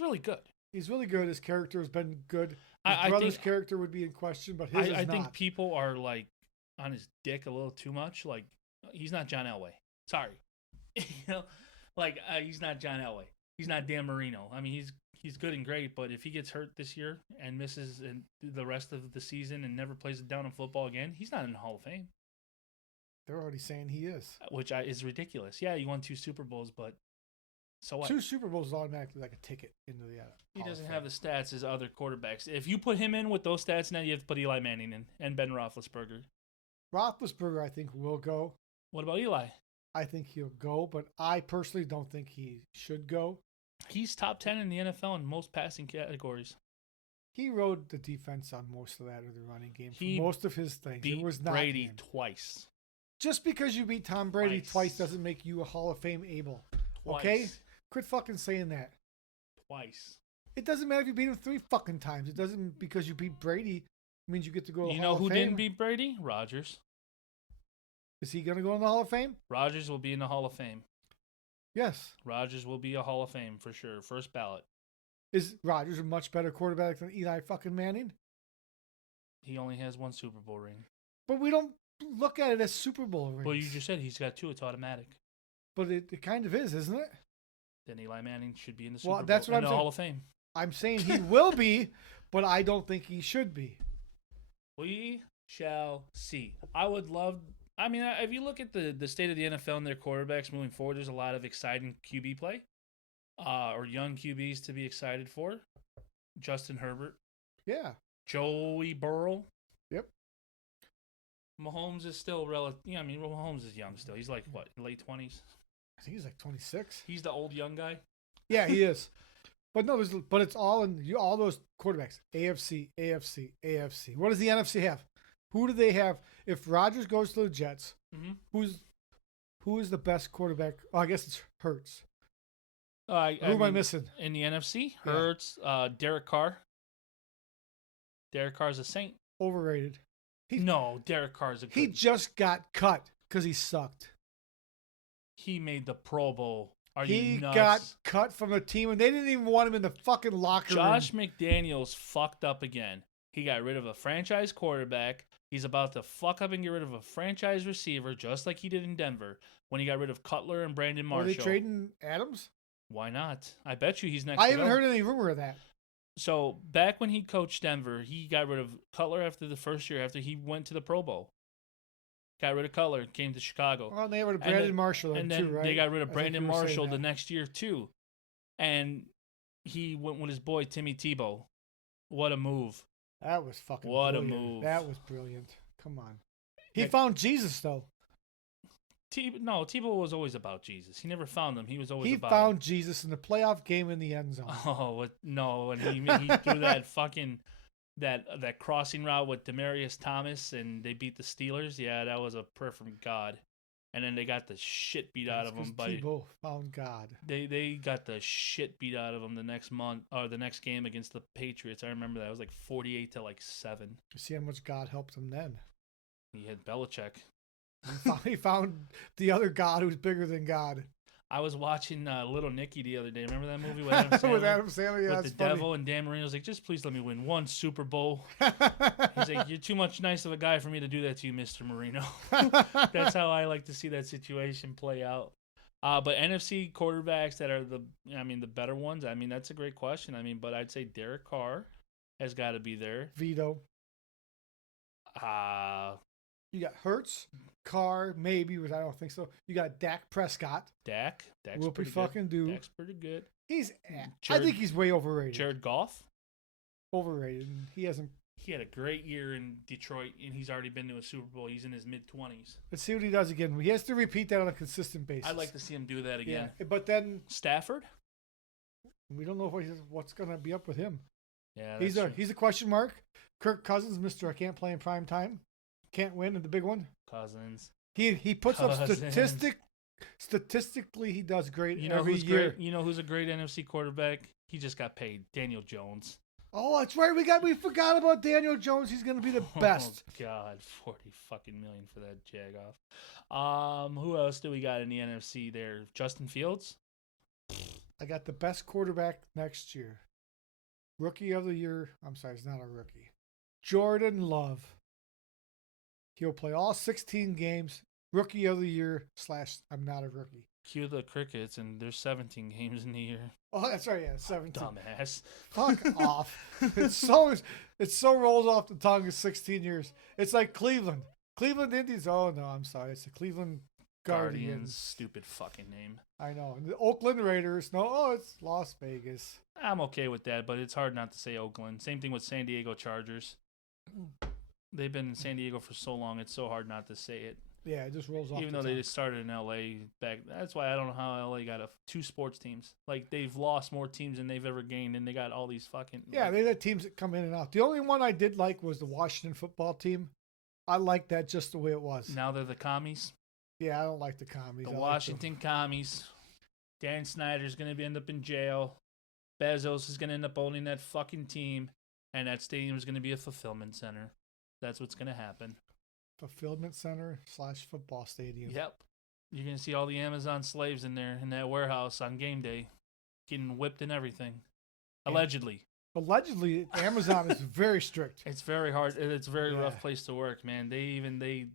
really good. He's really good. His character has been good. His brother's character would be in question, but his is not. I think people are like on his dick a little too much. Like, he's not John Elway. Sorry, he's not John Elway. He's not Dan Marino. I mean, he's good and great, but if he gets hurt this year and misses the rest of the season and never plays it down in football again, he's not in the Hall of Fame. They're already saying he is, which is ridiculous. Yeah, you won 2 Super Bowls, but. So what? 2 Super Bowls is automatically like a ticket into the He doesn't have the stats as other quarterbacks. If you put him in with those stats, now you have to put Eli Manning in and Ben Roethlisberger. Roethlisberger, I think, will go. What about Eli? I think he'll go, but I personally don't think he should go. He's top 10 in the NFL in most passing categories. He rode the defense on most of that of the running game for most of his things. Beat it was not Brady twice. Just because you beat Tom Brady twice doesn't make you a Hall of Fame able. Twice. Okay? Quit fucking saying that. Twice. It doesn't matter if you beat him 3 fucking times. It doesn't because you beat Brady means you get to go to the Hall of Fame. You know who didn't beat Brady? Rodgers. Is he going to go in the Hall of Fame? Rodgers will be in the Hall of Fame. Yes. Rodgers will be a Hall of Fame for sure. First ballot. Is Rodgers a much better quarterback than Eli fucking Manning? He only has 1 Super Bowl ring. But we don't look at it as Super Bowl rings. Well, you just said he's got 2. It's automatic. But it kind of is, isn't it? Then Eli Manning should be in the Super Bowl. That's what I'm saying. Hall of Fame. I'm saying he will be, but I don't think he should be. We shall see. I would love. I mean, if you look at the state of the NFL and their quarterbacks moving forward, there's a lot of exciting QB play, or young QBs to be excited for. Justin Herbert. Yeah. Joey Burrow. Yep. Mahomes is still relative. Yeah, I mean, Mahomes is young still. He's like what, late 20s? I think he's like 26. He's the old young guy. Yeah, he is. But no, but it's all in all those quarterbacks. AFC. What does the NFC have? Who do they have? If Rodgers goes to the Jets, who is the best quarterback? Oh, I guess it's Hurts. Who am I missing? In the NFC? Hurts, Derek Carr. Derek Carr's a saint. Overrated. Derek Carr's a good. He just got cut because he sucked. He made the Pro Bowl. Are you nuts? He got cut from a team, and they didn't even want him in the fucking locker room. Josh McDaniels fucked up again. He got rid of a franchise quarterback. He's about to fuck up and get rid of a franchise receiver, just like he did in Denver when he got rid of Cutler and Brandon Marshall. Are they trading Adams? Why not? I bet you he's next. I haven't heard any rumor of that. So back when he coached Denver, he got rid of Cutler after the first year after he went to the Pro Bowl. Got rid of Cutler, came to Chicago. Well, they got rid of Brandon Marshall, and then too, right? They got rid of Brandon Marshall the next year too. and he went with his boy Timmy Tebow. What a move! That was fucking What a brilliant. move. That was brilliant. Come on. He That- found Jesus, though. Tebow was always about Jesus. He never found him. He was always He about found Jesus in the playoff game in the end zone. no, and he threw that fucking that crossing route with Demaryius Thomas, and they beat the Steelers. Yeah, that was a prayer from God. And then they got the shit beat out of That's them 'cause by Tebow found God. they got the shit beat out of them the next month or the next game against the Patriots. I remember that it was like 48-7. You see how much God helped him then. He had Belichick. He found the other God who's bigger than God. I was watching Little Nicky the other day. Remember that movie with Adam Sandler? With Adam Sandler, yeah, with that's the funny. devil, and Dan Marino's like, just please let me win one Super Bowl. He's like, you're too much nice of a guy for me to do that to you, Mr. Marino. That's how I like to see that situation play out. But NFC quarterbacks that are the better ones. I mean, that's a great question. I mean, but I'd say Derek Carr has got to be there. Vito. You got Hurts, Carr, maybe, but I don't think so. You got Dak Prescott. Dak's Whoopie pretty fucking good. do. Dak's pretty good. I Jared- think he's way overrated. Jared Goff. Overrated. He hasn't. He had a great year in Detroit, and he's already been to a Super Bowl. He's in his mid-20s. Let's see what he does again. He has to repeat that on a consistent basis. I'd like to see him do that again. Yeah, but then Stafford? we don't know what's going to be up with him. Yeah, He's that's true. a question mark. Kirk Cousins, Mr. I can't play in prime time. Can't win in the big one. Cousins. He puts up Cousins. statistically he does great You know every who's year. great? You know who's a great NFC quarterback? He just got paid. Daniel Jones. Oh, that's right. We forgot about Daniel Jones. He's going to be the best. Oh God, 40 fucking million for that jagoff. Who else do we got in the NFC there? Justin Fields? I got the best quarterback next year. Rookie of the year. I'm sorry, he's not a rookie. Jordan Love. He'll play all 16 games. Rookie of the year / I'm not a rookie. Cue the crickets, and there's 17 games in the year. Oh, that's right. Yeah, 17. Dumbass. Fuck off. It so rolls off the tongue. It's 16 years. It's like Cleveland. Cleveland Indians. Oh no, I'm sorry. It's the Cleveland Guardians. Stupid fucking name. I know. And the Oakland Raiders. No, it's Las Vegas. I'm okay with that, but it's hard not to say Oakland. Same thing with San Diego Chargers. They've been in San Diego for so long, it's so hard not to say it. Yeah, it just rolls off. Even the though they tongue. just started in LA back. That's why I don't know how LA got two sports teams. Like, they've lost more teams than they've ever gained, and they got all these fucking. Yeah, they had teams that come in and out. The only one I did like was the Washington football team. I liked that just the way it was. Now they're the commies. Yeah, I don't like the commies. The I like Washington commies. Dan Snyder's going to end up in jail. Bezos is going to end up owning that fucking team. And that stadium is going to be a fulfillment center. That's what's going to happen. Fulfillment Center / football stadium. Yep. You're going to see all the Amazon slaves in there in that warehouse on game day getting whipped and everything. Allegedly. Allegedly, Amazon is very strict. It's very hard. It's a very Yeah. rough place to work, man. They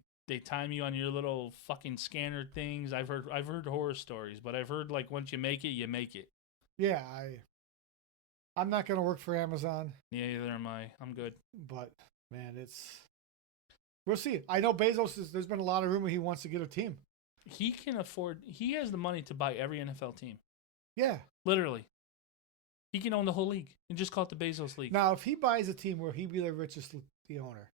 time you on your little fucking scanner things. I've heard horror stories, but I've heard like once you make it, you make it. Yeah, I'm not gonna work for Amazon, Yeah, either am I. I'm good. but man, we'll see. I know Bezos there's been a lot of rumor he wants to get a team. He can afford. He has the money to buy every NFL team. Yeah. Literally, he can own the whole league and just call it the Bezos League. Now, if he buys a team where he be the richest, the owner.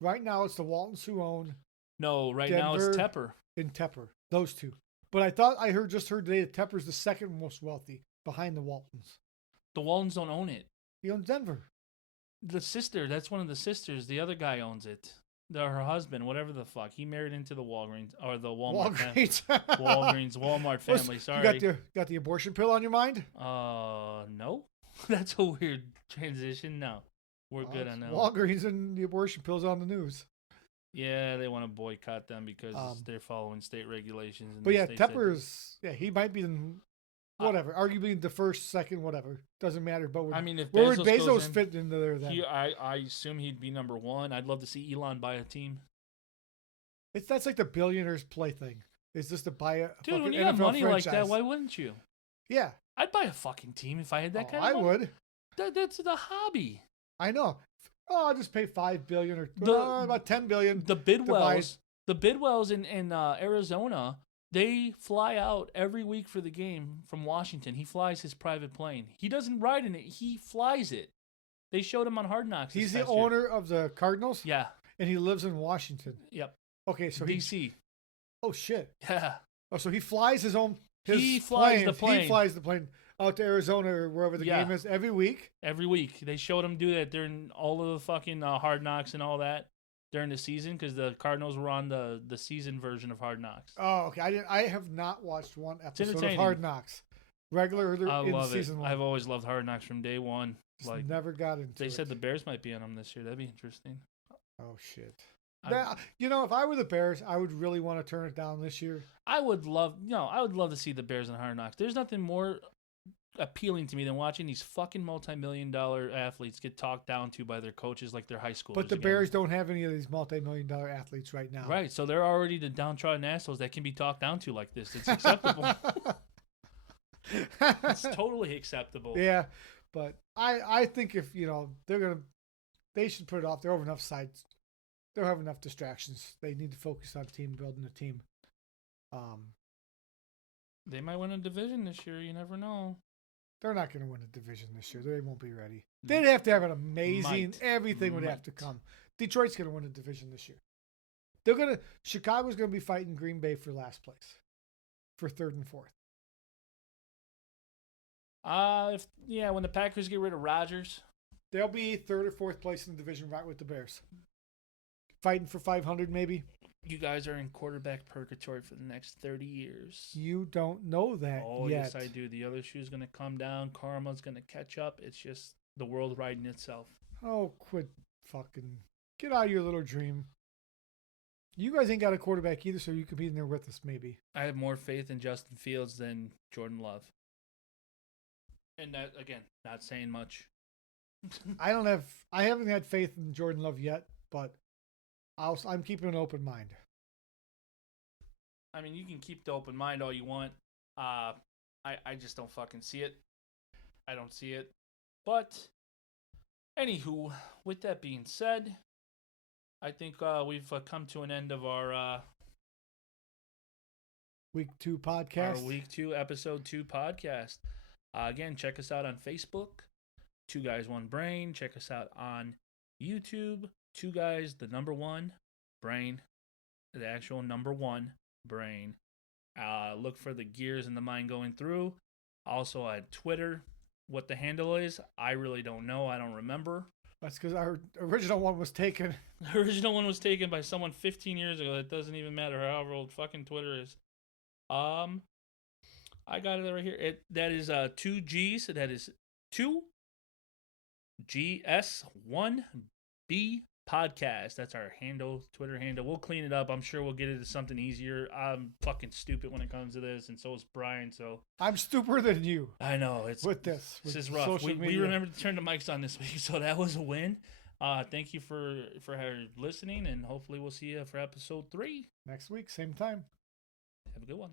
Right now, it's the Waltons who own No, right now it's Denver. Tepper. in Tepper. Those two. But I heard today that Tepper's the second most wealthy behind the Waltons. The Waltons don't own it. He owns Denver. The sister, that's one of the sisters. The other guy owns it. Her husband, whatever the fuck. He married into the Walgreens or the Walmart. Walgreens. Walmart family. Sorry. You got the abortion pill on your mind? No. That's a weird transition. No. We're good on that. Walgreens and the abortion pills on the news. Yeah, they want to boycott them because they're following state regulations. And But the yeah, states that do. Tepper's, he might be whatever, arguably the first, second, whatever. Doesn't matter. But I mean, if where would Bezos goes Bezos in, fit into there then? I assume he'd be number one. I'd love to see Elon buy a team. That's like the billionaires play thing. It's just to buy a Dude, when fucking you have NFL money franchise. like that, why wouldn't you? Yeah. I'd buy a fucking team if I had that kind I of money. would. That's the hobby. I know. Oh, I'll just pay $5 billion or about $10 billion. The Bidwells in Arizona They fly out every week for the game from Washington. He flies his private plane. He doesn't ride in it. He flies it. They showed him on Hard Knocks. He's the owner of the Cardinals? Yeah. And he lives in Washington. Yep. Okay, so DC. Oh, shit. Yeah. Oh, so he flies his own... He flies the plane. He flies the plane out to Arizona or wherever the game is every week? Every week. They showed him do that during all of the fucking Hard Knocks and all that during the season because the Cardinals were on the season version of Hard Knocks. Oh, okay. I have not watched one episode of Hard Knocks. Regular I in love season it. 1. I've always loved Hard Knocks from day one. Just never got into it. They said the Bears might be on them this year. That'd be interesting. Oh, shit. If I were the Bears, I would really want to turn it down this year. I would love to see the Bears in Hard Knocks. There's nothing more appealing to me than watching these fucking multi-million-dollar athletes get talked down to by their coaches like they're high schoolers. But the Bears don't have any of these multi-million-dollar athletes right now. Right, so they're already the downtrodden assholes that can be talked down to like this. It's acceptable. It's totally acceptable. Yeah, but I think if they should put it off. They're over enough sides. They have enough distractions. They need to focus on building a team. They might win a division this year. You never know. They're not going to win a division this year. They won't be ready. They'd have to have an amazing. Everything would have to come. Detroit's going to win a division this year. Chicago's going to be fighting Green Bay for last place, for 3rd and 4th. When the Packers get rid of Rodgers, they'll be 3rd or 4th place in the division, right with the Bears. Fighting for 500, maybe. You guys are in quarterback purgatory for the next 30 years. You don't know that yet. Oh, yes, I do. The other shoe's going to come down. Karma's going to catch up. It's just the world riding itself. Oh, quit fucking. Get out of your little dream. You guys ain't got a quarterback either, so you could be in there with us, maybe. I have more faith in Justin Fields than Jordan Love. And that, again, not saying much. I haven't had faith in Jordan Love yet, but I'm keeping an open mind. I mean, you can keep the open mind all you want. I just don't fucking see it. I don't see it. But, anywho, with that being said, I think we've come to an end of our Week 2 podcast. Our Week 2, Episode 2 podcast. Again, check us out on Facebook, 2 Guys, 1 Brain. Check us out on YouTube, 2 Guys, the number 1 Brain, the actual number 1 Brain. Look for the gears in the mind going through. Also at Twitter, what the handle is, I really don't know. I don't remember. That's because our original one was taken. The original one was taken by someone 15 years ago. It doesn't even matter however old fucking Twitter is. I got it right here. That is 2 G's. That is 2 GS1B podcast. That's our handle, Twitter handle. We'll clean it up. I'm sure we'll get it to something easier. I'm fucking stupid when it comes to this, and so is Brian. So I'm stupider than you. I know this is rough. We remembered to turn the mics on this week, so that was a win. Thank you for listening, and hopefully we'll see you for episode 3 next week, same time. Have a good one.